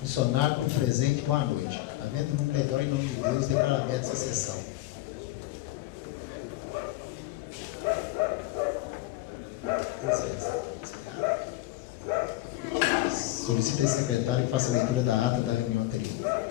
Funcionário como presente, boa noite. Havendo no plenário, em nome de Deus, declaro aberta essa sessão. Solicita esse secretário que faça a leitura da ata da reunião anterior.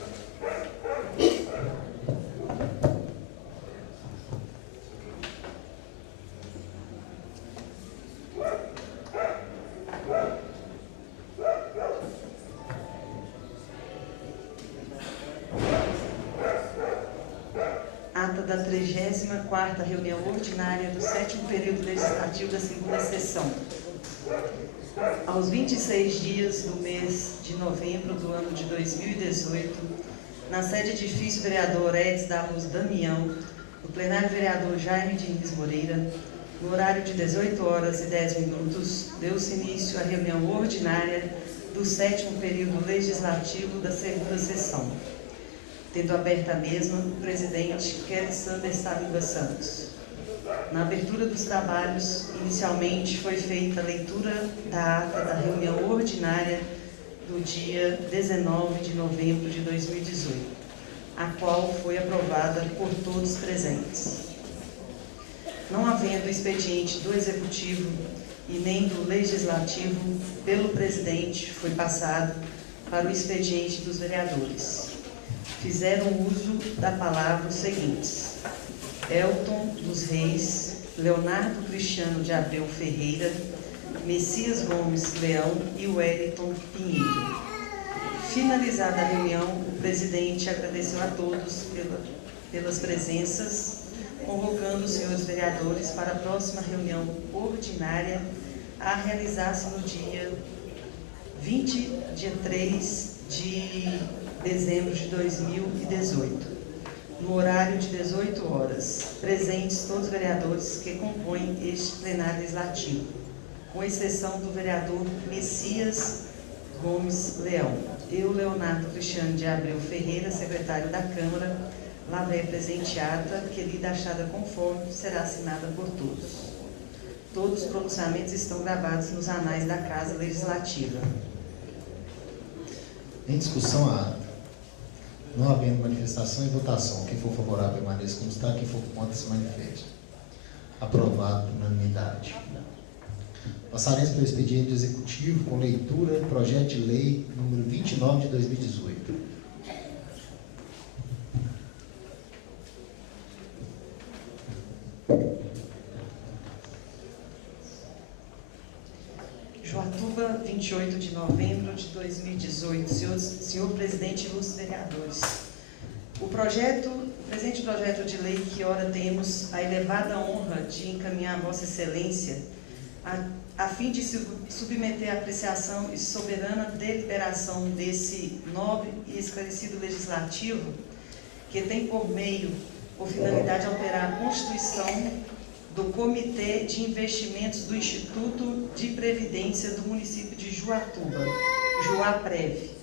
Ata da 34ª reunião ordinária do 7º período legislativo da segunda sessão. Aos 26 dias do mês de novembro do ano de 2018, na sede edifício vereador Edson da Luz Damião, no plenário vereador Jaime Diniz Moreira, no horário de 18 horas e 10 minutos, deu-se início à reunião ordinária do 7º período legislativo da segunda sessão. Tendo aberta a mesma, o presidente Kelly Sander Saliba Santos. Na abertura dos trabalhos, inicialmente foi feita a leitura da ata da reunião ordinária do dia 19 de novembro de 2018, a qual foi aprovada por todos presentes. Não havendo expediente do Executivo e nem do Legislativo, pelo presidente foi passado para o expediente dos vereadores. Fizeram uso da palavra os seguintes: Elton dos Reis, Leonardo Cristiano de Abreu Ferreira, Messias Gomes Leão e Wellington Pinheiro. Finalizada a reunião, o presidente agradeceu a todos pelas presenças, convocando os senhores vereadores para a próxima reunião ordinária a realizar-se no dia 3 de dezembro de 2018, no horário de 18 horas, presentes todos os vereadores que compõem este plenário legislativo, com exceção do vereador Messias Gomes Leão. Eu, Leonardo Cristiano de Abreu Ferreira, secretário da Câmara, lavrei presente ata, que lida achada conforme, será assinada por todos. Todos os pronunciamentos estão gravados nos anais da Casa Legislativa. Em discussão a ata. Não havendo manifestação e votação, quem for favorável permaneça como está, quem for contra se manifeste. Aprovado por unanimidade. Passaremos pelo expediente executivo com leitura do projeto de lei número 29 de 2018. Joatuba, 28 de novembro de 2018. Senhor presidente e ilustres vereadores, o presente projeto de lei que ora temos a elevada honra de encaminhar a Vossa Excelência a fim de submeter à apreciação e soberana deliberação desse nobre e esclarecido legislativo, que tem por finalidade alterar a Constituição do Comitê de Investimentos do Instituto de Previdência do município de Joatuba, Joaprev,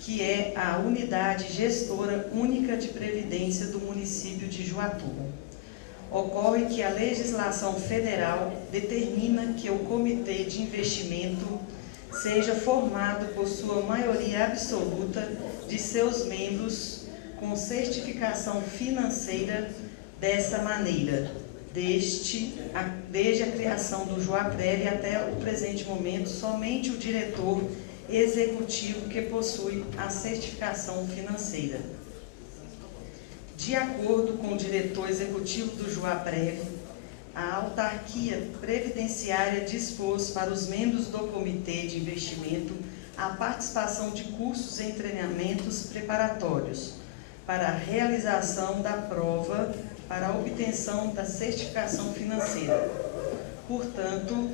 que é a unidade gestora única de previdência do município de Joatuba. Ocorre que a legislação federal determina que o Comitê de Investimento seja formado por sua maioria absoluta de seus membros com certificação financeira dessa maneira, desde a criação do Joaprev até o presente momento, somente o diretor executivo que possui a certificação financeira. De acordo com o diretor executivo do Joaprev, a autarquia previdenciária dispôs para os membros do Comitê de Investimento a participação de cursos em treinamentos preparatórios para a realização da prova para a obtenção da certificação financeira. Portanto,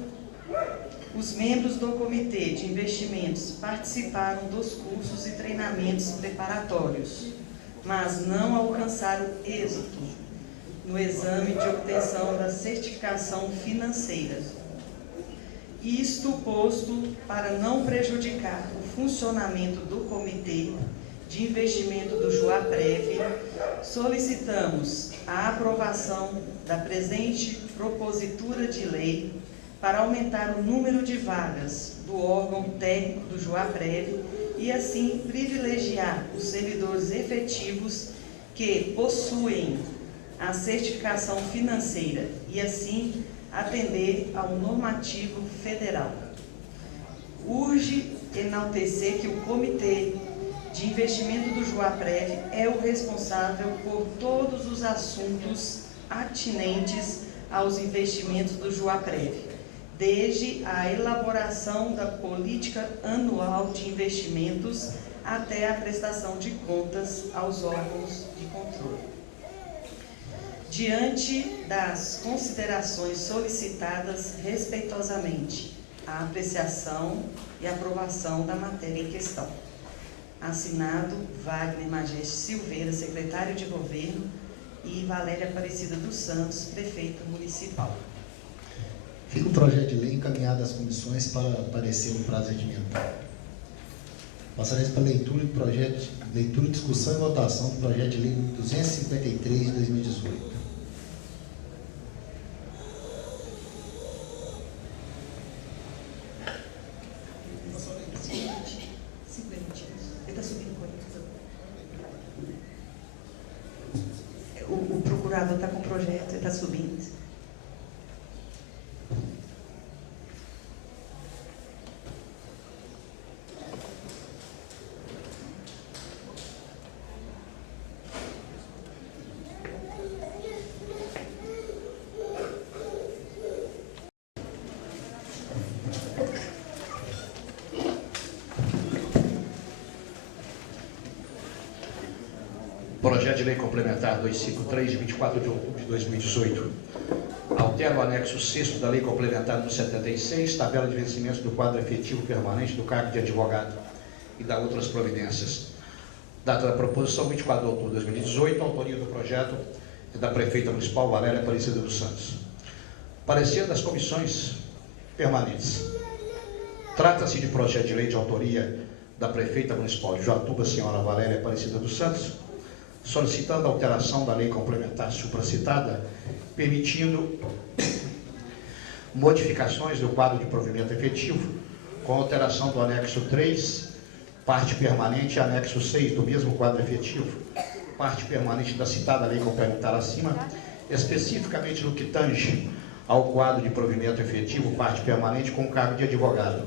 os membros do Comitê de Investimentos participaram dos cursos e treinamentos preparatórios, mas não alcançaram êxito no exame de obtenção da certificação financeira. Isto posto para não prejudicar o funcionamento do Comitê de Investimento do Joaprev, solicitamos a aprovação da presente propositura de lei para aumentar o número de vagas do órgão técnico do Joaprev e assim privilegiar os servidores efetivos que possuem a certificação financeira e assim atender ao normativo federal. Urge enaltecer que o Comitê de Investimento do Juaprev é o responsável por todos os assuntos atinentes aos investimentos do Juaprev, desde a elaboração da política anual de investimentos até a prestação de contas aos órgãos de controle. Diante das considerações solicitadas, respeitosamente, a apreciação e aprovação da matéria em questão. Assinado Wagner Mageste Silveira, secretário de Governo, e Valéria Aparecida dos Santos, prefeita municipal. Fica o projeto de lei encaminhado às comissões para parecer no prazo regimental. Passaremos para a leitura do projeto, leitura, discussão e votação do projeto de lei 253 de 2018. O procurador está com o projeto, ele está subindo. Projeto de Lei Complementar 253, de 24 de outubro de 2018. Altera o anexo 6º da Lei Complementar número 76, tabela de vencimentos do quadro efetivo permanente do cargo de advogado e da outras providências. Data da proposição, 24 de outubro de 2018, autoria do projeto é da prefeita municipal Valéria Aparecida dos Santos. Parecer das comissões permanentes. Trata-se de projeto de lei de autoria da prefeita municipal de Joatuba, senhora Valéria Aparecida dos Santos, solicitando a alteração da lei complementar supracitada, permitindo modificações do quadro de provimento efetivo, com alteração do anexo 3, parte permanente, e anexo 6 do mesmo quadro efetivo, parte permanente da citada lei complementar acima, especificamente no que tange ao quadro de provimento efetivo, parte permanente com cargo de advogado,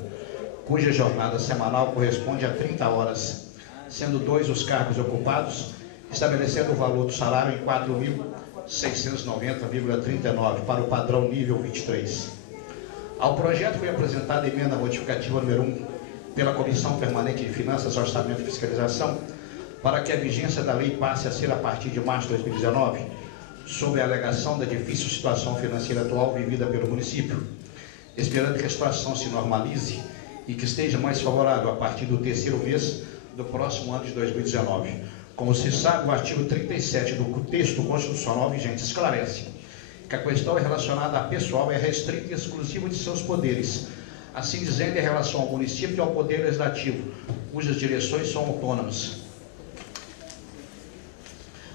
cuja jornada semanal corresponde a 30 horas, sendo 2 os cargos ocupados, estabelecendo o valor do salário em R$ 4.690,39 para o padrão nível 23. Ao projeto foi apresentada a emenda modificativa número 1 pela Comissão Permanente de Finanças, Orçamento e Fiscalização, para que a vigência da lei passe a ser a partir de março de 2019, sob a alegação da difícil situação financeira atual vivida pelo município, esperando que a situação se normalize e que esteja mais favorável a partir do 3º mês do próximo ano de 2019. Como se sabe, o artigo 37 do texto constitucional vigente esclarece que a questão é relacionada a pessoal é restrita e exclusiva de seus poderes, assim dizendo em relação ao município e ao poder legislativo, cujas direções são autônomas.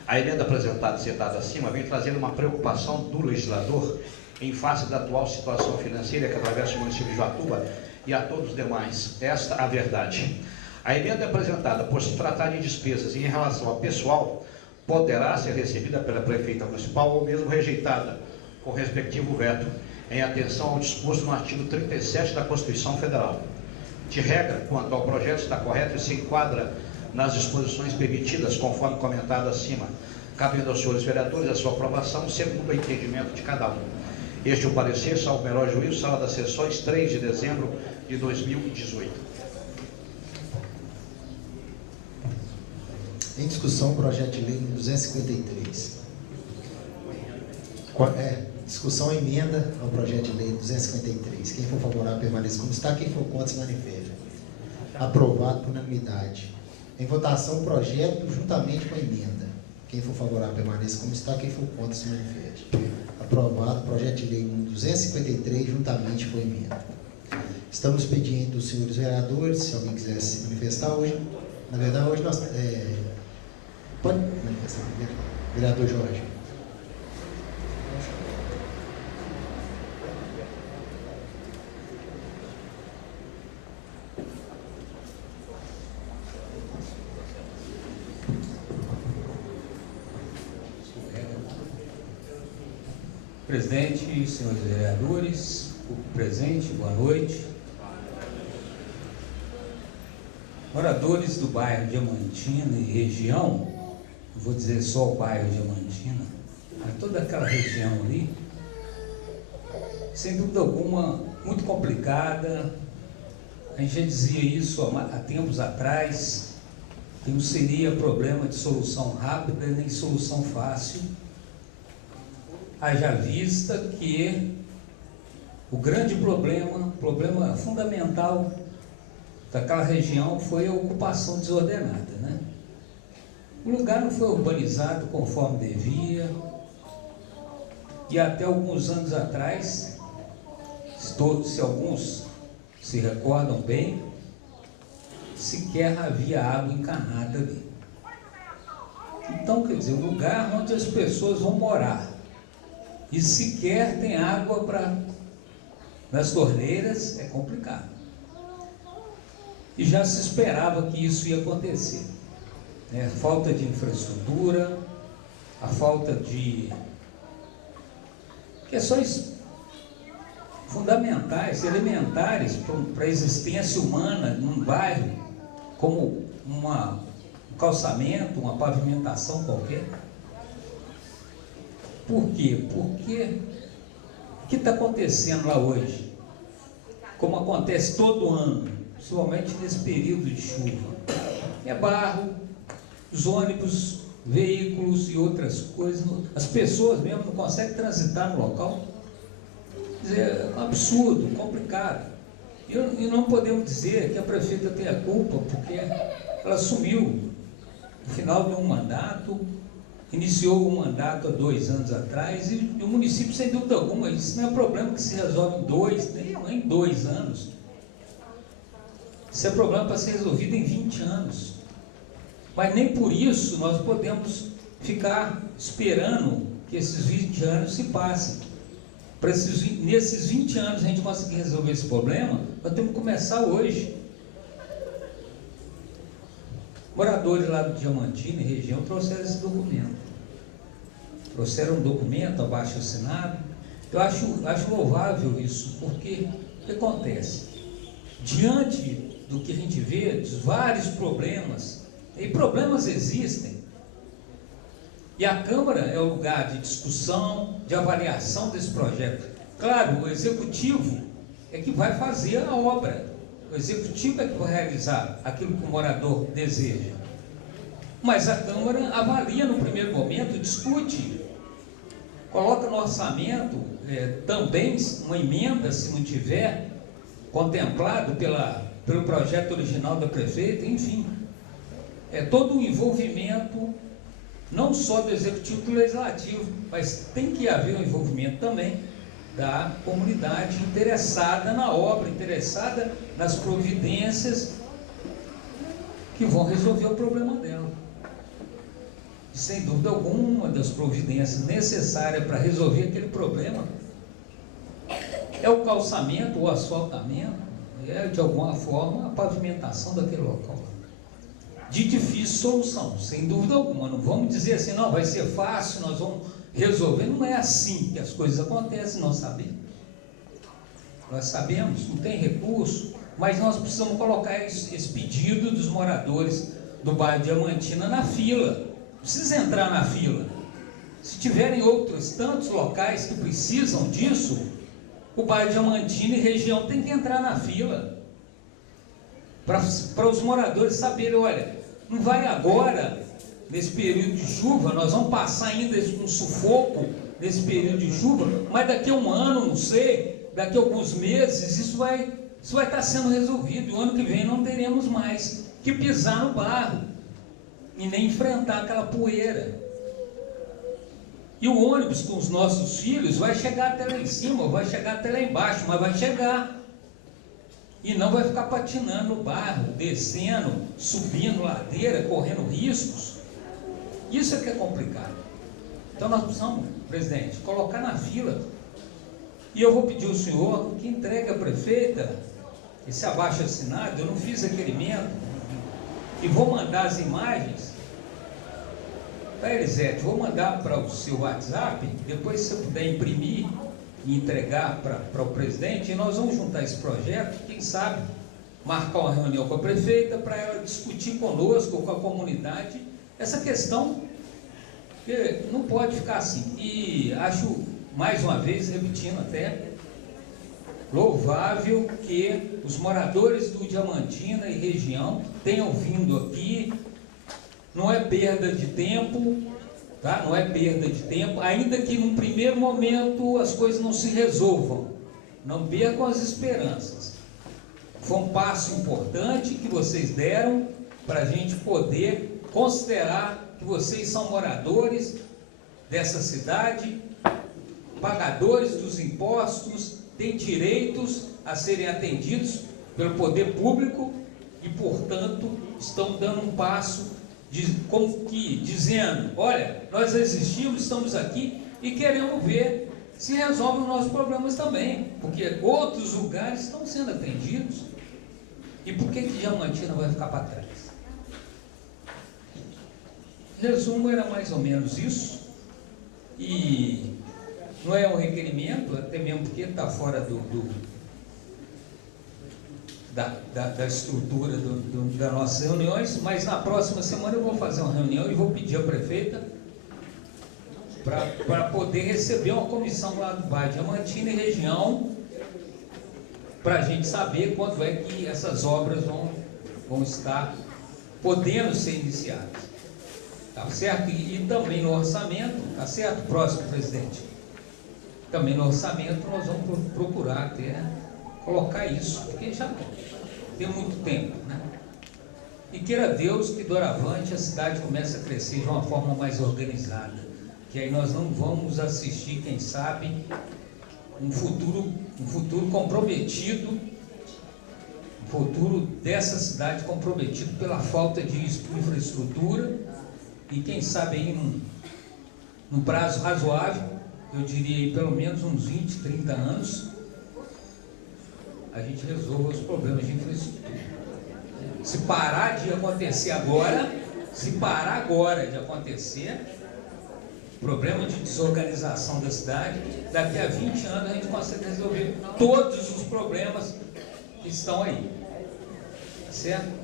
A emenda apresentada e citada acima vem trazendo uma preocupação do legislador em face da atual situação financeira que atravessa o município de Joatuba e a todos os demais. Esta a verdade. A emenda apresentada, por se tratar de despesas em relação ao pessoal, poderá ser recebida pela prefeita municipal ou mesmo rejeitada, com respectivo veto, em atenção ao disposto no artigo 37 da Constituição Federal. De regra, quanto ao projeto está correto e se enquadra nas disposições permitidas, conforme comentado acima, cabendo aos senhores vereadores a sua aprovação, segundo o entendimento de cada um. Este é o parecer, salvo o melhor juízo, sala das sessões, 3 de dezembro de 2018. Em discussão, projeto de lei 253. Discussão emenda ao projeto de lei 253. Quem for favorável permaneça como está, quem for contra se manifesta. Aprovado por unanimidade. Em votação, o projeto juntamente com a emenda. Quem for favorável permaneça como está, quem for contra se manifeste. Aprovado o projeto de lei 253 juntamente com a emenda. Estamos pedindo dos senhores vereadores, se alguém quiser se manifestar hoje. Na verdade, hoje nós... Pode manifestar, vereador Jorge. Presidente, senhores vereadores, público presente, boa noite. Moradores do bairro Diamantina e região, vou dizer só o bairro Diamantina, mas toda aquela região ali, sem dúvida alguma, muito complicada. A gente já dizia isso há tempos atrás, que não seria problema de solução rápida nem solução fácil, haja vista que o grande problema fundamental daquela região foi a ocupação desordenada, né? O lugar não foi urbanizado conforme devia, e até alguns anos atrás, se alguns se recordam bem, sequer havia água encanada ali. Então, quer dizer, o lugar onde as pessoas vão morar, e sequer tem água nas torneiras, é complicado. E já se esperava que isso ia acontecer, né? Falta de infraestrutura, a falta de questões fundamentais, elementares para a existência humana num bairro, como um calçamento, uma pavimentação qualquer. Por quê? Porque o que está acontecendo lá hoje, como acontece todo ano, principalmente nesse período de chuva, é barro, os ônibus, veículos e outras coisas, as pessoas mesmo não conseguem transitar no local. Quer dizer, é um absurdo, complicado. E não podemos dizer que a prefeita tem a culpa, porque ela assumiu no final de um mandato, iniciou um mandato há 2 anos atrás, e o município, sem dúvida alguma, isso não é problema que se resolve em 2 anos. Isso é problema para ser resolvido em 20 anos. Mas nem por isso nós podemos ficar esperando que esses 20 anos se passem. Nesses 20 anos a gente conseguir resolver esse problema, nós temos que começar hoje. Moradores lá do Diamantina e região trouxeram esse documento. Trouxeram um documento abaixo assinado. Eu acho louvável isso, porque o que acontece? Diante do que a gente vê, dos vários problemas, e problemas existem, e a Câmara é o lugar de discussão, de avaliação desse projeto. Claro, o Executivo é que vai fazer a obra, o Executivo é que vai realizar aquilo que o morador deseja. Mas a Câmara avalia no primeiro momento, discute, coloca no orçamento também uma emenda, se não tiver contemplado pelo projeto original da prefeita, enfim. É todo um envolvimento, não só do Executivo do Legislativo, mas tem que haver um envolvimento também da comunidade interessada na obra, interessada nas providências que vão resolver o problema dela. E, sem dúvida alguma, das providências necessárias para resolver aquele problema é o calçamento, o asfaltamento, de alguma forma a pavimentação daquele local. De difícil solução, sem dúvida alguma. Não vamos dizer assim, não, vai ser fácil, nós vamos resolver. Não é assim que as coisas acontecem, nós sabemos. Nós sabemos, não tem recurso, mas nós precisamos colocar esse pedido dos moradores do bairro Diamantina na fila. Precisa entrar na fila. Se tiverem outros tantos locais que precisam disso, o bairro Diamantina e região tem que entrar na fila. Para os moradores saberem, olha, não vai agora, nesse período de chuva, nós vamos passar ainda um sufoco nesse período de chuva, mas daqui a um ano, não sei, daqui a alguns meses, isso vai estar sendo resolvido. E o ano que vem não teremos mais que pisar no barro e nem enfrentar aquela poeira. E o ônibus com os nossos filhos vai chegar até lá em cima, vai chegar até lá embaixo, mas vai chegar. E não vai ficar patinando no barro, descendo, subindo ladeira, correndo riscos. Isso é que é complicado. Então nós precisamos, presidente, colocar na fila. E eu vou pedir ao senhor que entregue à prefeita esse abaixo assinado. Eu não fiz requerimento e vou mandar as imagens Tá, Elisete, vou mandar para o seu WhatsApp, depois se você puder imprimir e entregar para o presidente, e nós vamos juntar esse projeto, quem sabe marcar uma reunião com a prefeita para ela discutir conosco, com a comunidade, essa questão, que não pode ficar assim. E acho, mais uma vez, repetindo até, louvável que os moradores do Diamantina e região tenham vindo aqui. Não é perda de tempo, tá? Não é perda de tempo, ainda que num primeiro momento as coisas não se resolvam. Não percam as esperanças. Foi um passo importante que vocês deram para a gente poder considerar que vocês são moradores dessa cidade, pagadores dos impostos, têm direitos a serem atendidos pelo poder público e, portanto, estão dando um passo dizendo, olha, nós existimos, estamos aqui e queremos ver se resolvem os nossos problemas também, porque outros lugares estão sendo atendidos. E por que Diamantina vai ficar para trás? Resumo, era mais ou menos isso, e não é um requerimento, até mesmo porque está fora da estrutura das nossas reuniões, mas na próxima semana eu vou fazer uma reunião e vou pedir à prefeita para poder receber uma comissão lá do bairro Diamantina e região, para a gente saber quando é que essas obras vão estar podendo ser iniciadas. Tá certo? E também no orçamento, tá certo, próximo presidente? Também no orçamento nós vamos procurar até colocar isso, porque já tem muito tempo, né? E queira Deus que doravante a cidade comece a crescer de uma forma mais organizada, que aí nós não vamos assistir, quem sabe, um futuro comprometido, um futuro dessa cidade comprometido pela falta de infraestrutura, e quem sabe aí num prazo razoável, eu diria aí pelo menos uns 20, 30 anos, a gente resolva os problemas de infraestrutura. Se parar de acontecer agora, de acontecer, problema de desorganização da cidade, daqui a 20 anos a gente consegue resolver todos os problemas que estão aí. Tá certo?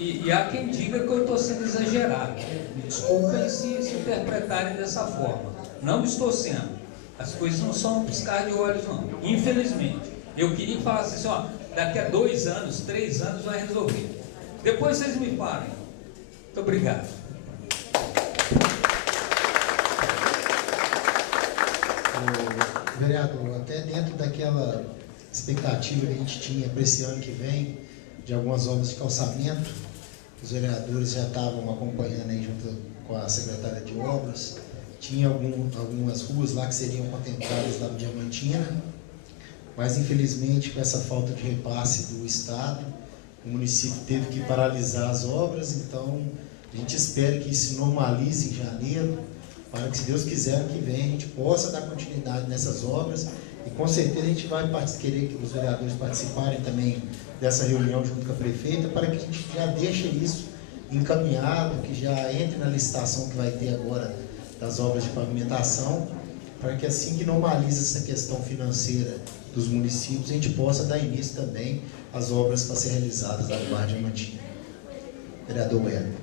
E há quem diga que eu estou sendo exagerado. Me desculpem se interpretarem dessa forma. Não estou sendo. As coisas não são um piscar de olhos, não. Infelizmente. Eu queria que falasse assim, ó, daqui a 2 anos, 3 anos vai resolver. Depois vocês me falem. Muito obrigado. Vereador, até dentro daquela expectativa que a gente tinha para esse ano que vem, de algumas obras de calçamento, os vereadores já estavam acompanhando aí junto com a secretária de obras, tinha algumas ruas lá que seriam contempladas lá no Diamantina, mas infelizmente com essa falta de repasse do Estado, o município teve que paralisar as obras, então a gente espera que isso se normalize em janeiro, para que, se Deus quiser, ano que vem a gente possa dar continuidade nessas obras, e com certeza a gente vai querer que os vereadores participarem também dessa reunião junto com a prefeita, para que a gente já deixe isso encaminhado, que já entre na licitação que vai ter agora das obras de pavimentação, para que assim que normalize essa questão financeira dos municípios, a gente possa dar início também às obras para ser realizadas lá no bairro Diamantina. Vereador Bueno.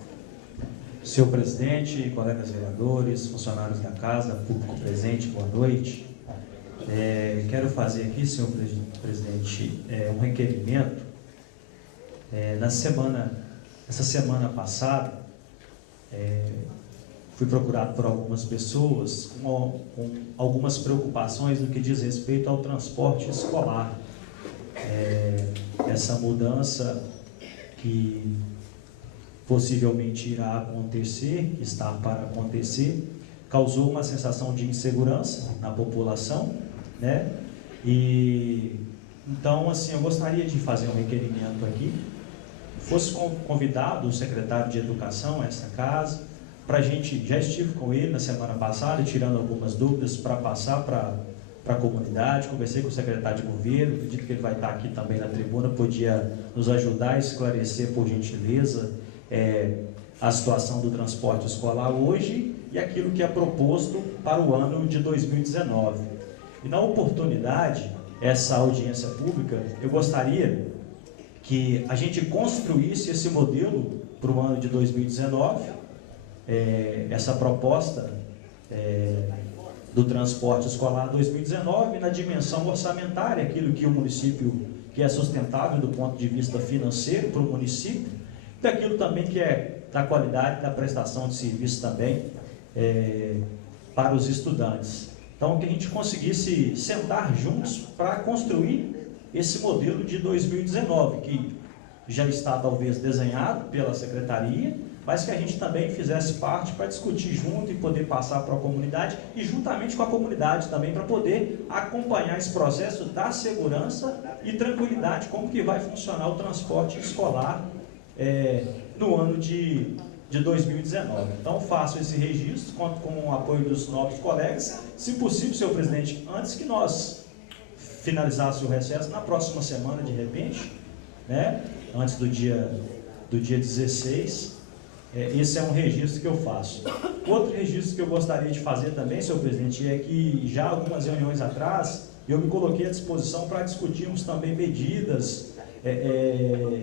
Senhor presidente, colegas vereadores, funcionários da casa, público presente, boa noite. Quero fazer aqui, senhor presidente, um requerimento. Essa semana passada, fui procurado por algumas pessoas com algumas preocupações no que diz respeito ao transporte escolar. Essa mudança que possivelmente irá acontecer, que está para acontecer, causou uma sensação de insegurança na população, né? E então, assim, eu gostaria de fazer um requerimento aqui. Fosse convidado o secretário de Educação a essa casa, para a gente, já estive com ele na semana passada, tirando algumas dúvidas para passar para a comunidade, conversei com o secretário de governo, acredito que ele vai estar aqui também na tribuna, podia nos ajudar a esclarecer, por gentileza, a situação do transporte escolar hoje e aquilo que é proposto para o ano de 2019. E na oportunidade, essa audiência pública, eu gostaria que a gente construísse esse modelo para o ano de 2019, essa proposta do transporte escolar 2019 na dimensão orçamentária, aquilo que o município que é sustentável do ponto de vista financeiro para o município, daquilo também que é da qualidade da prestação de serviço também para os estudantes. Então, que a gente conseguisse sentar juntos para construir esse modelo de 2019, que já está talvez desenhado pela secretaria, mas que a gente também fizesse parte para discutir junto e poder passar para a comunidade e juntamente com a comunidade também para poder acompanhar esse processo da segurança e tranquilidade, como que vai funcionar o transporte escolar no ano de 2019. Então faço esse registro, conto com o apoio dos nobres colegas, se possível, senhor presidente, antes que nós finalizássemos o recesso, na próxima semana de repente, né, antes do dia 16, esse é um registro que eu faço. Outro registro que eu gostaria de fazer também, senhor presidente, é que já algumas reuniões atrás, eu me coloquei à disposição para discutirmos também medidas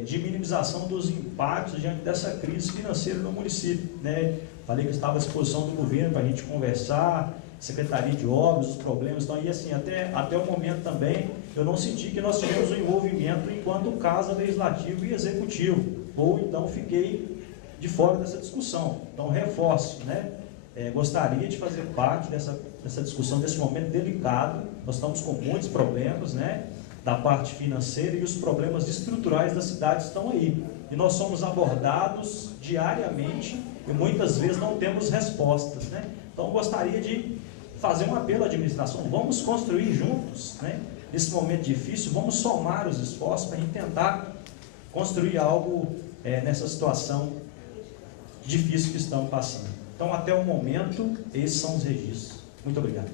de minimização dos impactos diante dessa crise financeira no município, né? Falei que estava à disposição do governo para a gente conversar, Secretaria de Obras, os problemas, então, e assim, até o momento também, eu não senti que nós tivemos um envolvimento enquanto casa legislativo e executivo, ou então fiquei de fora dessa discussão. Então, reforço, né? Gostaria de fazer parte dessa discussão, desse momento delicado. Nós estamos com muitos problemas, né, da parte financeira, e os problemas estruturais da cidade estão aí. E nós somos abordados diariamente e muitas vezes não temos respostas, né? Então, gostaria de fazer um apelo à administração. Vamos construir juntos, né? Nesse momento difícil, vamos somar os esforços para a gente tentar construir algo nessa situação difícil que estamos passando. Então, até o momento, esses são os registros. Muito obrigado.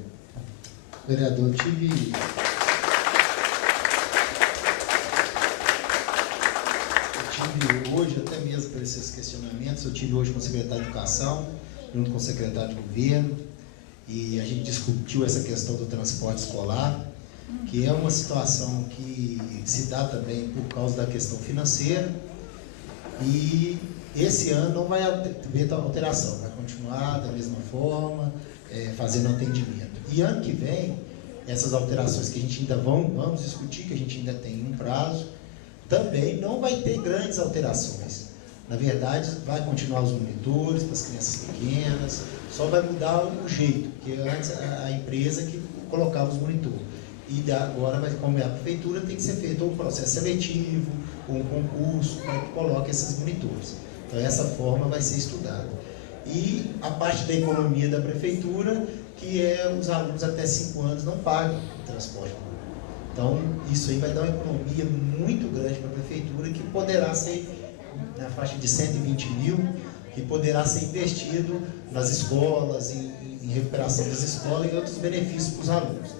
Vereador, tive hoje, até mesmo por esses questionamentos, eu tive hoje com o secretário de Educação, junto com o secretário de Governo, e a gente discutiu essa questão do transporte escolar, que é uma situação que se dá também por causa da questão financeira, e esse ano não vai haver alteração, vai continuar da mesma forma, fazendo atendimento. E ano que vem, essas alterações que a gente ainda vamos discutir, que a gente ainda tem um prazo, também não vai ter grandes alterações. Na verdade, vai continuar os monitores para as crianças pequenas, só vai mudar o jeito, porque antes a empresa que colocava os monitores. E agora, como é a prefeitura, tem que ser feito um processo seletivo, um concurso para que coloque esses monitores. Então, essa forma vai ser estudada. E a parte da economia da prefeitura, que os alunos até 5 anos não pagam o transporte público. Então, isso aí vai dar uma economia muito grande para a prefeitura, que poderá ser na faixa de 120 mil, que poderá ser investido nas escolas, em recuperação das escolas e outros benefícios para os alunos.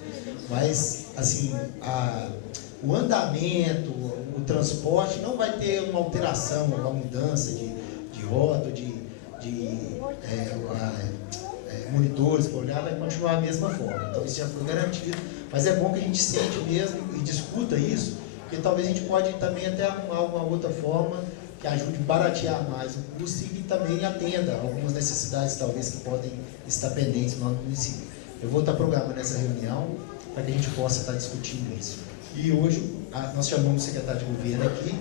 Mas, assim, o andamento, o transporte não vai ter uma alteração, uma mudança de rota, de monitores para olhar, vai continuar a mesma forma. Então, isso já foi garantido. Mas é bom que a gente sente mesmo e discuta isso, porque talvez a gente pode também até arrumar uma outra forma que ajude a baratear mais o custo e que também atenda algumas necessidades, talvez, que podem estar pendentes no município. Eu vou estar programando essa reunião para que a gente possa estar discutindo isso. E hoje, nós chamamos o secretário de governo aqui,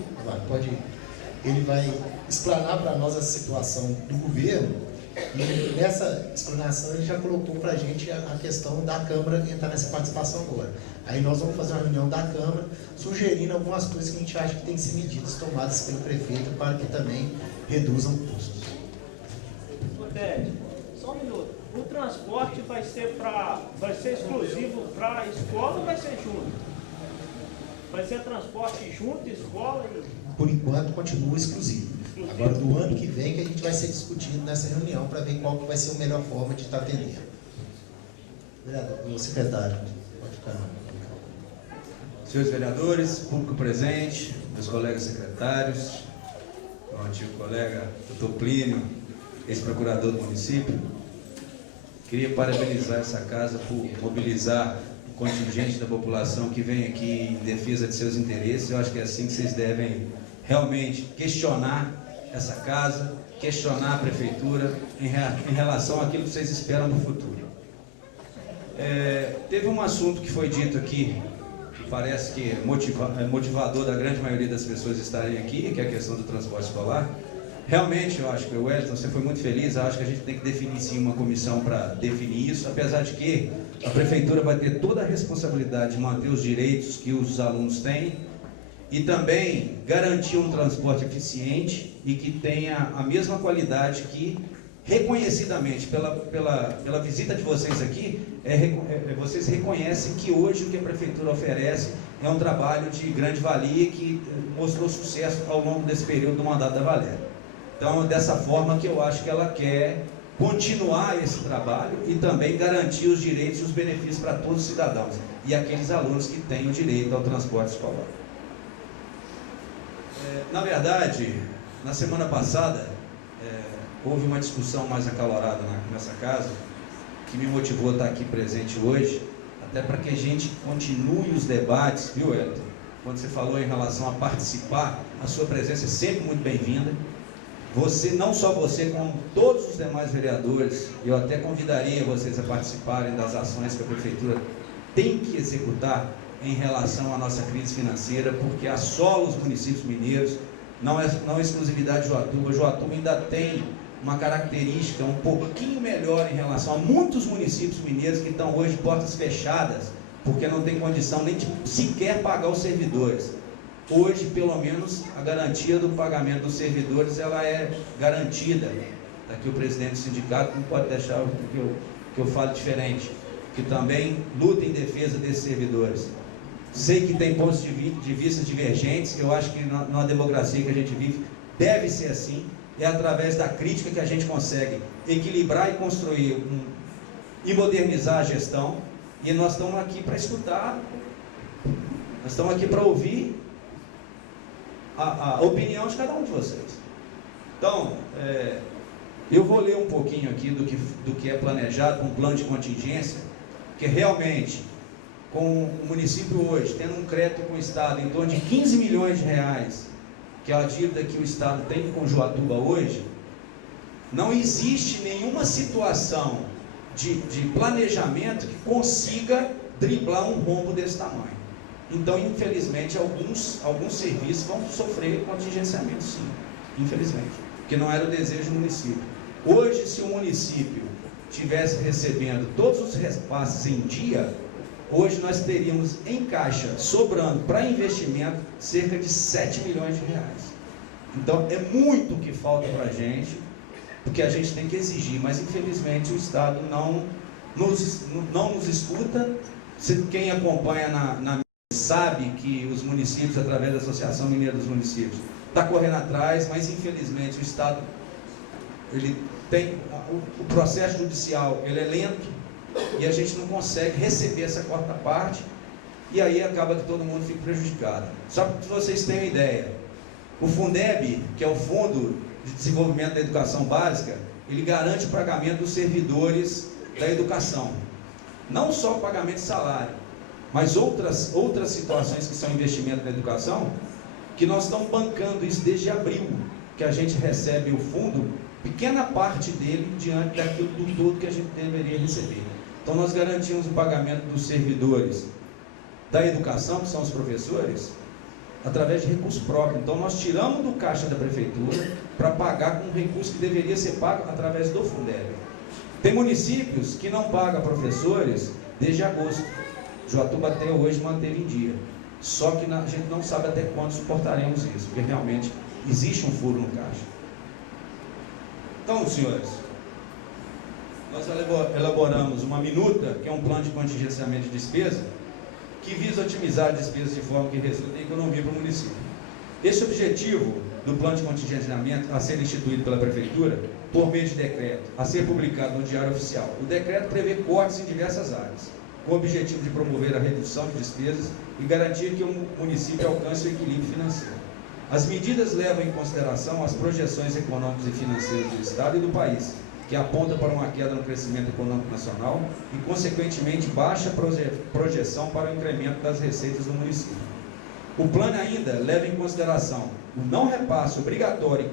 ele vai explanar para nós a situação do governo, e nessa explanação ele já colocou para a gente a questão da Câmara entrar nessa participação agora. Aí nós vamos fazer uma reunião da Câmara, sugerindo algumas coisas que a gente acha que tem que ser medidas tomadas pelo prefeito para que também reduzam custos. Ted, só um minuto. O transporte vai ser exclusivo para a escola ou vai ser junto? Vai ser transporte junto, escola e... Por enquanto, continua exclusivo. Agora, do ano que vem, que a gente vai ser discutindo nessa reunião para ver qual que vai ser a melhor forma de estar atendendo. Vereador, o secretário, pode ficar. Senhores vereadores, público presente, meus colegas secretários, ao antigo colega Dr. Plínio, ex-procurador do município. Queria parabenizar essa casa por mobilizar o contingente da população que vem aqui em defesa de seus interesses. Eu acho que é assim que vocês devem realmente questionar essa casa, questionar a prefeitura em relação àquilo que vocês esperam no futuro. Teve um assunto que foi dito aqui, que parece que é motivador da grande maioria das pessoas estarem aqui, que é a questão do transporte escolar. Realmente, eu acho que o Wellington, você foi muito feliz, eu acho que a gente tem que definir sim uma comissão para definir isso, apesar de que a prefeitura vai ter toda a responsabilidade de manter os direitos que os alunos têm e também garantir um transporte eficiente e que tenha a mesma qualidade que, reconhecidamente, pela visita de vocês aqui, vocês reconhecem que hoje o que a prefeitura oferece é um trabalho de grande valia que mostrou sucesso ao longo desse período do mandato da Valéria. Então, é dessa forma que eu acho que ela quer continuar esse trabalho e também garantir os direitos e os benefícios para todos os cidadãos e aqueles alunos que têm o direito ao transporte escolar. Na verdade, na semana passada, houve uma discussão mais acalorada nessa casa, que me motivou a estar aqui presente hoje, até para que a gente continue os debates, viu, Elton? Quando você falou em relação a participar, a sua presença é sempre muito bem-vinda. Você, não só você, como todos os demais vereadores, eu até convidaria vocês a participarem das ações que a prefeitura tem que executar em relação à nossa crise financeira, porque assola os municípios mineiros, não é exclusividade de Joatuba. Joatuba ainda tem uma característica um pouquinho melhor em relação a muitos municípios mineiros que estão hoje portas fechadas, porque não tem condição nem de sequer pagar os servidores. Hoje, pelo menos, a garantia do pagamento dos servidores, ela é garantida. Aqui o presidente do sindicato não pode deixar que eu fale diferente, que também luta em defesa desses servidores. Sei que tem pontos de vista divergentes, eu acho que numa democracia que a gente vive, deve ser assim. É através da crítica que a gente consegue equilibrar e construir e modernizar a gestão. E nós estamos aqui para escutar, nós estamos aqui para ouvir a opinião de cada um de vocês. Então, eu vou ler um pouquinho aqui do que é planejado, um plano de contingência, que realmente, com o município hoje, tendo um crédito com o Estado em torno de 15 milhões de reais, que é a dívida que o Estado tem com Joatuba hoje, não existe nenhuma situação de planejamento que consiga driblar um rombo desse tamanho. Então, infelizmente, alguns serviços vão sofrer contingenciamento, sim, infelizmente, porque não era o desejo do município. Hoje, se o município estivesse recebendo todos os repasses em dia, hoje nós teríamos em caixa, sobrando para investimento, cerca de 7 milhões de reais. Então, é muito que falta para a gente, porque a gente tem que exigir, mas infelizmente o Estado não nos escuta. Quem acompanha na sabe que os municípios, através da Associação Mineira dos Municípios, está correndo atrás, mas infelizmente o Estado, ele tem, o processo judicial, ele é lento, e a gente não consegue receber essa quarta parte, e aí acaba que todo mundo fica prejudicado. Só para que vocês tenham uma ideia, o Fundeb, que é o Fundo de Desenvolvimento da Educação Básica, ele garante o pagamento dos servidores da educação. Não só o pagamento de salário, mas outras situações que são investimento na educação, que nós estamos bancando isso desde abril, que a gente recebe o fundo, pequena parte dele, diante daquilo do todo que a gente deveria receber. Então nós garantimos o pagamento dos servidores da educação, que são os professores, através de recurso próprio. Então nós tiramos do caixa da prefeitura para pagar com um recurso que deveria ser pago através do Fundeb. Tem municípios que não pagam professores desde agosto. Joatuba até hoje manteve em dia. Só que a gente não sabe até quando suportaremos isso, porque realmente existe um furo no caixa. Então, senhores, nós elaboramos uma minuta, que é um plano de contingenciamento de despesa, que visa otimizar as despesas de forma que resulte em economia para o município. Esse objetivo do plano de contingenciamento a ser instituído pela Prefeitura, por meio de decreto, a ser publicado no Diário Oficial. O decreto prevê cortes em diversas áreas, com o objetivo de promover a redução de despesas e garantir que o município alcance o equilíbrio financeiro. As medidas levam em consideração as projeções econômicas e financeiras do Estado e do país, que aponta para uma queda no crescimento econômico nacional e, consequentemente, baixa projeção para o incremento das receitas do município. O plano ainda leva em consideração o não repasse obrigatório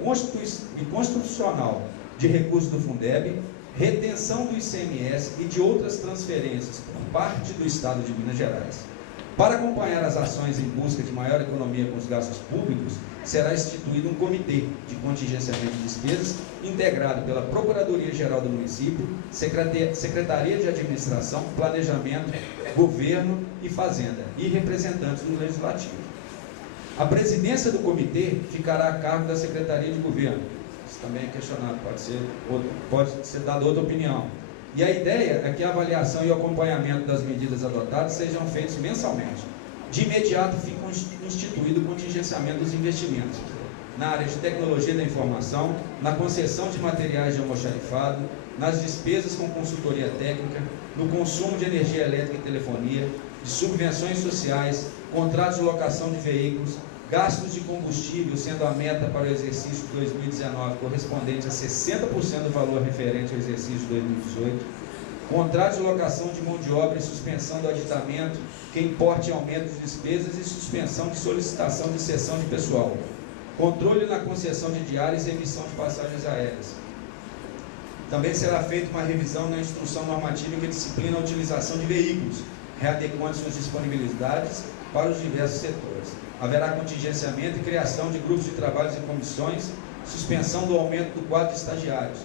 e constitucional de recursos do Fundeb, retenção do ICMS e de outras transferências por parte do Estado de Minas Gerais. Para acompanhar as ações em busca de maior economia com os gastos públicos, será instituído um comitê de contingenciamento de despesas integrado pela Procuradoria-Geral do Município, Secretaria de Administração, Planejamento, Governo e Fazenda e representantes do Legislativo. A presidência do comitê ficará a cargo da Secretaria de Governo. Isso também é questionado, pode ser dada outra opinião. E a ideia é que a avaliação e o acompanhamento das medidas adotadas sejam feitos mensalmente. De imediato fica instituído o contingenciamento dos investimentos na área de tecnologia da informação, na concessão de materiais de almoxarifado, nas despesas com consultoria técnica, no consumo de energia elétrica e telefonia, de subvenções sociais, contratos de locação de veículos, gastos de combustível, sendo a meta para o exercício de 2019 correspondente a 60% do valor referente ao exercício de 2018, contratos de locação de mão de obra e suspensão do aditamento que importe aumento de despesas e suspensão de solicitação de cessão de pessoal, controle na concessão de diárias e emissão de passagens aéreas. Também será feita uma revisão na instrução normativa que disciplina a utilização de veículos, readequando suas disponibilidades para os diversos setores. Haverá contingenciamento e criação de grupos de trabalhos e comissões, suspensão do aumento do quadro de estagiários.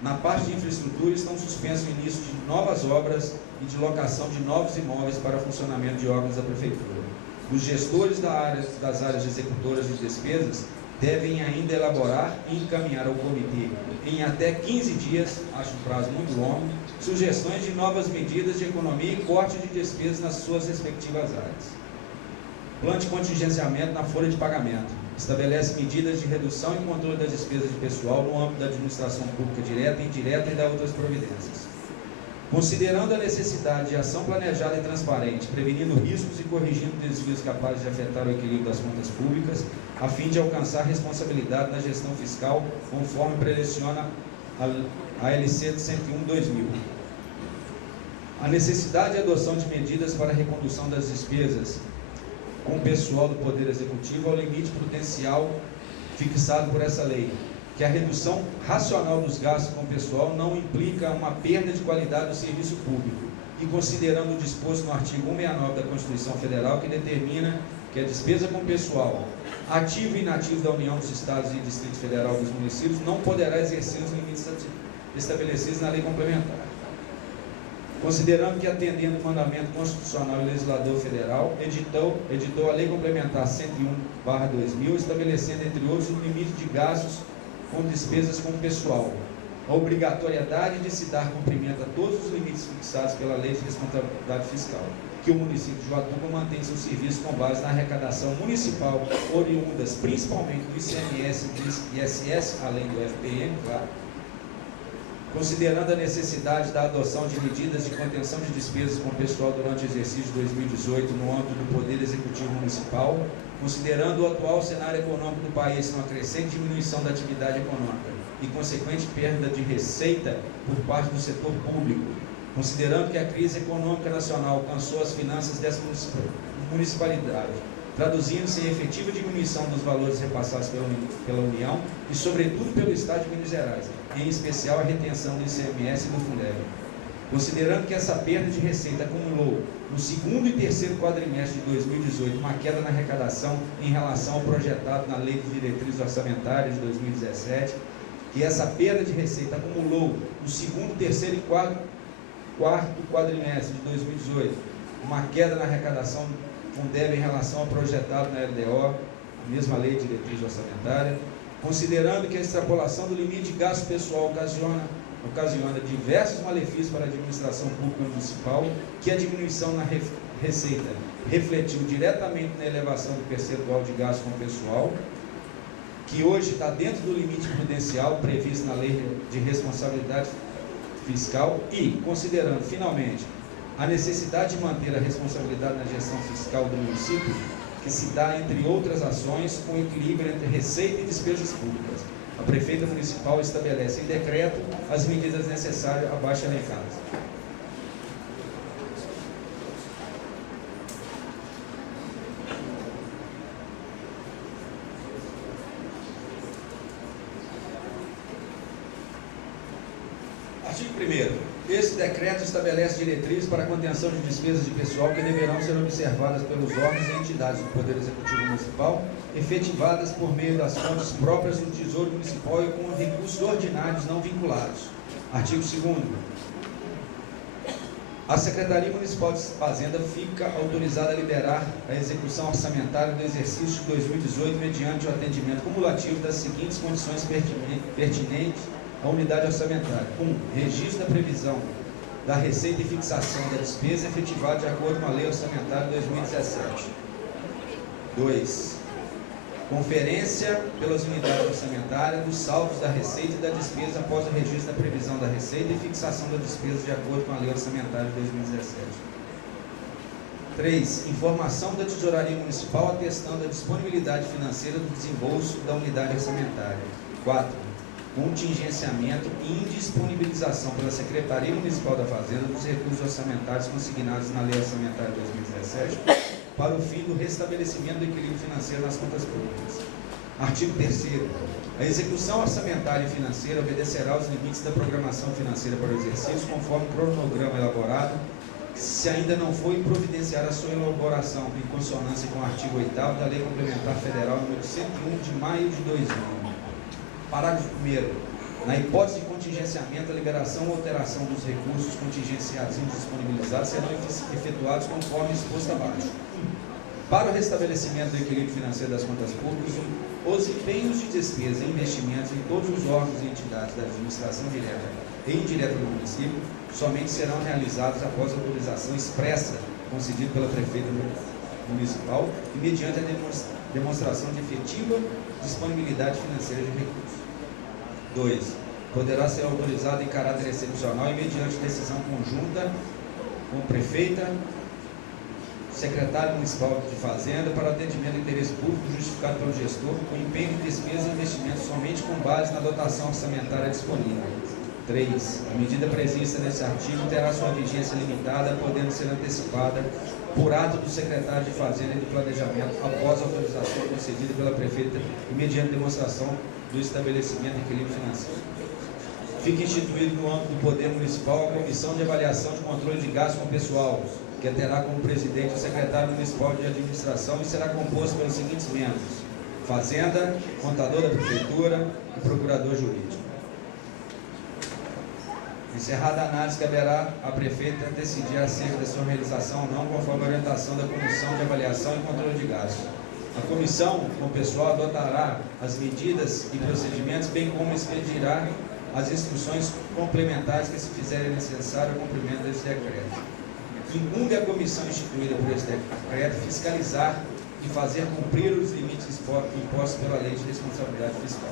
Na parte de infraestrutura estão suspensos o início de novas obras e de locação de novos imóveis para funcionamento de órgãos da Prefeitura. Os gestores das áreas executoras de despesas devem ainda elaborar e encaminhar ao comitê, em até 15 dias, acho um prazo muito longo, sugestões de novas medidas de economia e corte de despesas nas suas respectivas áreas. Plano de contingenciamento na folha de pagamento. Estabelece medidas de redução e controle das despesas de pessoal no âmbito da administração pública direta e indireta e da outras providências. Considerando a necessidade de ação planejada e transparente, prevenindo riscos e corrigindo desvios capazes de afetar o equilíbrio das contas públicas, a fim de alcançar responsabilidade na gestão fiscal, conforme preleciona a LC 101/2000. A necessidade de adoção de medidas para a recondução das despesas com o pessoal do Poder Executivo ao limite prudencial fixado por essa lei, que a redução racional dos gastos com o pessoal não implica uma perda de qualidade do serviço público, e considerando o disposto no artigo 169 da Constituição Federal, que determina que a despesa com o pessoal ativo e inativo da União dos Estados e Distrito Federal dos municípios não poderá exercer os limites estabelecidos na lei complementar. Considerando que, atendendo o mandamento constitucional e legislador federal, editou a Lei Complementar 101/2000, estabelecendo, entre outros, o limite de gastos com despesas com o pessoal, a obrigatoriedade de se dar cumprimento a todos os limites fixados pela Lei de Responsabilidade Fiscal, que o município de Joatuba mantém seu serviço com base na arrecadação municipal, oriundas principalmente do ICMS e do ISS, além do FPM, claro. Considerando a necessidade da adoção de medidas de contenção de despesas com o pessoal durante o exercício de 2018 no âmbito do Poder Executivo Municipal, considerando o atual cenário econômico do país com a crescente diminuição da atividade econômica e consequente perda de receita por parte do setor público, considerando que a crise econômica nacional alcançou as finanças dessa municipalidade, traduzindo-se em efetiva diminuição dos valores repassados pela União e, sobretudo, pelo Estado de Minas Gerais, em especial a retenção do ICMS e do Fundeb. Considerando que essa perda de receita acumulou no segundo e terceiro quadrimestre de 2018 uma queda na arrecadação em relação ao projetado na Lei de Diretrizes Orçamentárias de 2017, que essa perda de receita acumulou no segundo, terceiro e quarto quadrimestre de 2018 uma queda na arrecadação do Fundeb em relação ao projetado na LDO, a mesma Lei de Diretriz Orçamentária, considerando que a extrapolação do limite de gasto pessoal ocasiona diversos malefícios para a administração pública municipal, que a diminuição na receita refletiu diretamente na elevação do percentual de gasto com o pessoal, que hoje está dentro do limite prudencial previsto na Lei de Responsabilidade Fiscal e, considerando, finalmente, a necessidade de manter a responsabilidade na gestão fiscal do município, que se dá entre outras ações com equilíbrio entre receita e despesas públicas. A prefeita municipal estabelece em decreto as medidas necessárias abaixo elencadas. Artigo 1º. Esse decreto estabelece diretrizes para a contenção de despesas de pessoal que deverão ser observadas pelos órgãos e entidades do Poder Executivo Municipal, efetivadas por meio das fontes próprias do Tesouro Municipal e com recursos ordinários não vinculados. Artigo 2º. A Secretaria Municipal de Fazenda fica autorizada a liberar a execução orçamentária do exercício de 2018 mediante o atendimento cumulativo das seguintes condições pertinentes à unidade orçamentária. 1. Registro da previsão da receita e fixação da despesa efetivada de acordo com a Lei Orçamentária de 2017. 2. Conferência pelas unidades orçamentárias dos saldos da receita e da despesa após o registro da previsão da receita e fixação da despesa de acordo com a Lei Orçamentária de 2017. 3. Informação da Tesouraria Municipal atestando a disponibilidade financeira do desembolso da unidade orçamentária. 4. Contingenciamento e indisponibilização pela Secretaria Municipal da Fazenda dos recursos orçamentários consignados na Lei Orçamentária de 2017 para o fim do restabelecimento do equilíbrio financeiro nas contas públicas. Artigo 3º. A execução orçamentária e financeira obedecerá aos limites da programação financeira para o exercício conforme o cronograma elaborado, se ainda não foi providenciada a sua elaboração em consonância com o artigo 8º da Lei Complementar Federal número 101 de maio de 2000. Parágrafo 1º. Na hipótese de contingenciamento, a liberação ou alteração dos recursos contingenciados e indisponibilizados serão efetuados conforme exposto abaixo. Para o restabelecimento do equilíbrio financeiro das contas públicas, os empenhos de despesa e investimentos em todos os órgãos e entidades da administração direta e indireta do município somente serão realizados após a autorização expressa concedida pela prefeita municipal e mediante a demonstração de efetiva disponibilidade financeira de recursos. 2. Poderá ser autorizado em caráter excepcional e mediante decisão conjunta com prefeita, secretário municipal de Fazenda para atendimento do interesse público justificado pelo gestor, com empenho de despesas e investimentos somente com base na dotação orçamentária disponível. 3. A medida prevista nesse artigo terá sua vigência limitada, podendo ser antecipada por ato do secretário de Fazenda e do Planejamento após a autorização concedida pela prefeita e mediante demonstração do estabelecimento de equilíbrio financeiro. Fica instituído no âmbito do Poder Municipal a Comissão de Avaliação de Controle de Gastos com Pessoal, que terá como presidente o secretário municipal de administração e será composto pelos seguintes membros: Fazenda, contador da prefeitura e procurador jurídico. Encerrada a análise, caberá à prefeita decidir acerca da sua realização ou não, conforme a orientação da Comissão de Avaliação e Controle de Gastos. A comissão, com o pessoal, adotará as medidas e procedimentos, bem como expedirá as instruções complementares que se fizerem necessário ao cumprimento desse decreto. Incumbe a comissão instituída por esse decreto fiscalizar e fazer cumprir os limites impostos pela Lei de Responsabilidade Fiscal.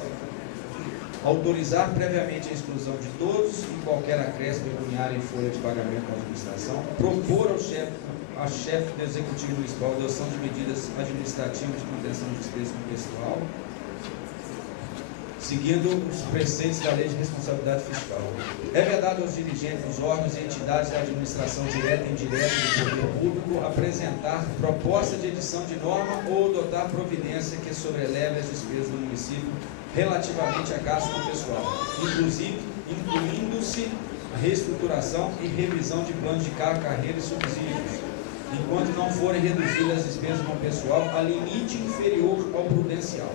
Autorizar previamente a exclusão de todos e qualquer acréscimo pecuniário em folha de pagamento da administração. Propor ao chefe do Executivo Municipal a adoção de medidas administrativas de contenção de despesas com pessoal, seguindo os preceitos da Lei de Responsabilidade Fiscal. É vedado aos dirigentes dos órgãos e entidades da administração direta e indireta do poder público apresentar proposta de edição de norma ou adotar providência que sobreleve as despesas do município relativamente a gastos com pessoal, incluindo-se a reestruturação e revisão de planos de carreira e subsídios, enquanto não forem reduzidas as despesas com pessoal a limite inferior ao prudencial.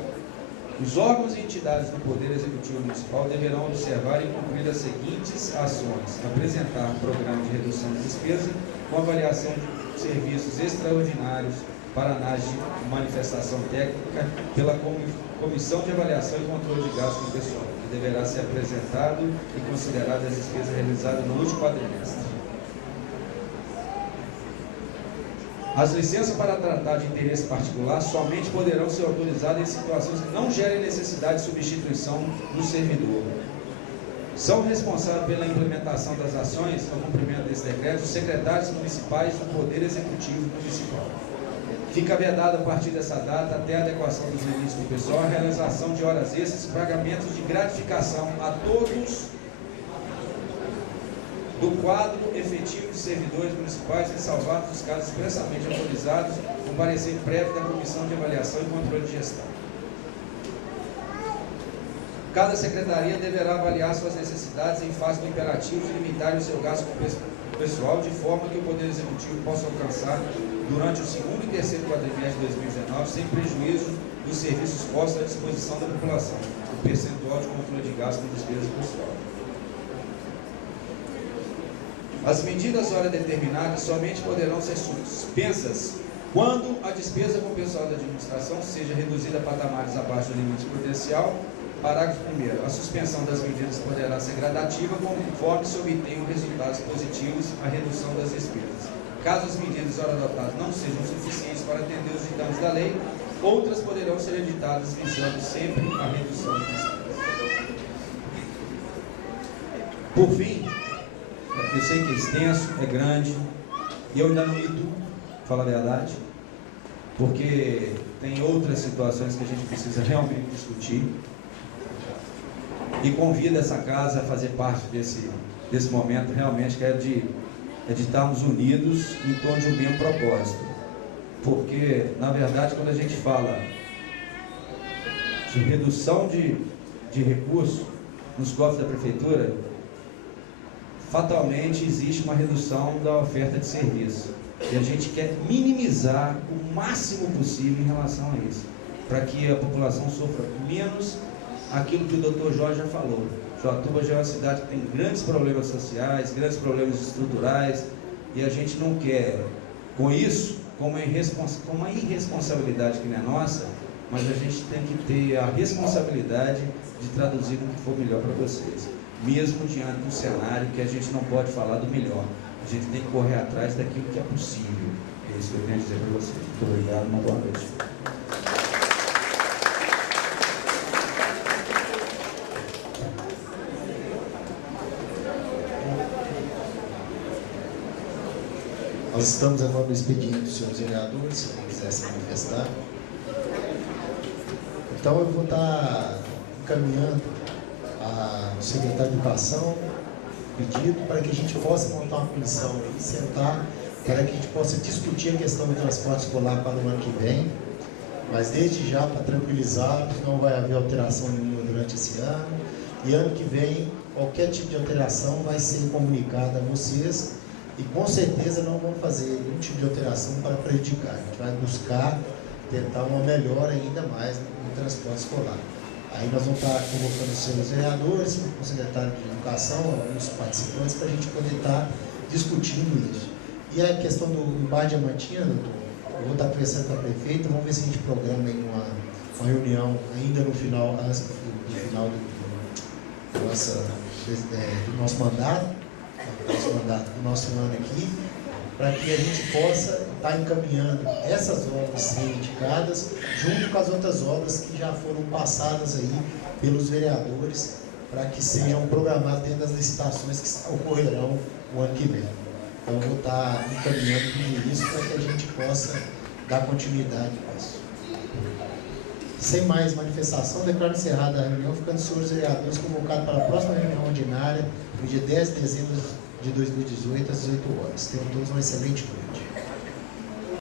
Os órgãos e entidades do Poder Executivo Municipal deverão observar e cumprir as seguintes ações: apresentar um programa de redução de despesa com avaliação de serviços extraordinários para análise de manifestação técnica pela Comissão de Avaliação e Controle de Gastos com Pessoal, que deverá ser apresentado e considerado as despesas realizadas no último quadrimestre. As licenças para tratar de interesse particular somente poderão ser autorizadas em situações que não gerem necessidade de substituição do servidor. São responsáveis pela implementação das ações no cumprimento desse decreto os secretários municipais do Poder Executivo Municipal. Fica vedado a partir dessa data, até a adequação dos limites do pessoal, a realização de horas extras e pagamentos de gratificação a todos do quadro efetivo de servidores municipais, ressalvados os casos expressamente autorizados, com parecer prévio da Comissão de Avaliação e Controle de Gestão. Cada secretaria deverá avaliar suas necessidades em face do imperativo de limitar o seu gasto pessoal, de forma que o Poder Executivo possa alcançar, durante o segundo e terceiro quadrimestre de 2019, sem prejuízo dos serviços postos à disposição da população, o percentual de controle de gasto com despesa pessoal. As medidas ora determinadas somente poderão ser suspensas quando a despesa com o pessoal da administração seja reduzida a patamares abaixo do limite prudencial. Parágrafo 1º. A suspensão das medidas poderá ser gradativa conforme se obtenham resultados positivos à redução das despesas. Caso as medidas ora adotadas não sejam suficientes para atender os ditames da lei, outras poderão ser editadas visando sempre a redução das despesas. Por fim, eu sei que é extenso, é grande, e eu ainda não li tudo, para falar a verdade, porque tem outras situações que a gente precisa realmente discutir. E convido essa casa a fazer parte desse momento, realmente, que é de estarmos unidos em torno de um mesmo propósito. Porque, na verdade, quando a gente fala de redução de recursos nos cofres da prefeitura, fatalmente existe uma redução da oferta de serviço. E a gente quer minimizar o máximo possível em relação a isso, para que a população sofra menos aquilo que o doutor Jorge já falou. Joatuba já é uma cidade que tem grandes problemas sociais, grandes problemas estruturais, e a gente não quer, com isso, com uma irresponsabilidade que não é nossa, mas a gente tem que ter a responsabilidade de traduzir o que for melhor para vocês, mesmo diante do cenário que a gente não pode falar do melhor. A gente tem que correr atrás daquilo que é possível. É isso que eu tenho a dizer para vocês. Muito obrigado, uma boa noite. Nós estamos agora no expediente dos senhores vereadores, se alguém quiser se manifestar. Então eu vou estar encaminhando ao secretário de Educação pedido para que a gente possa montar uma comissão e sentar para que a gente possa discutir a questão do transporte escolar para o ano que vem, mas desde já para tranquilizar, não vai haver alteração nenhuma durante esse ano, e ano que vem qualquer tipo de alteração vai ser comunicada a vocês, e com certeza não vamos fazer nenhum tipo de alteração para prejudicar. A gente vai buscar tentar uma melhora ainda mais no transporte escolar. Aí nós vamos estar convocando os senhores vereadores, o secretário de Educação, alguns participantes, para a gente poder estar discutindo isso. E a questão do Bar Diamantina, doutor, eu vou estar conversando com a prefeita, vamos ver se a gente programa aí uma reunião ainda no final, antes do final do nosso mandato, do nosso ano aqui, para que a gente possa estar encaminhando essas obras reivindicadas junto com as outras obras que já foram passadas aí pelos vereadores, para que sejam programadas dentro das licitações que ocorrerão o ano que vem. Então eu vou estar encaminhando tudo isso para que a gente possa dar continuidade a isso. Sem mais manifestação, declaro encerrada a reunião, ficando os senhores vereadores convocados para a próxima reunião ordinária, no dia 10 de dezembro de 2018, às 18 horas. Tenham todos uma excelente noite.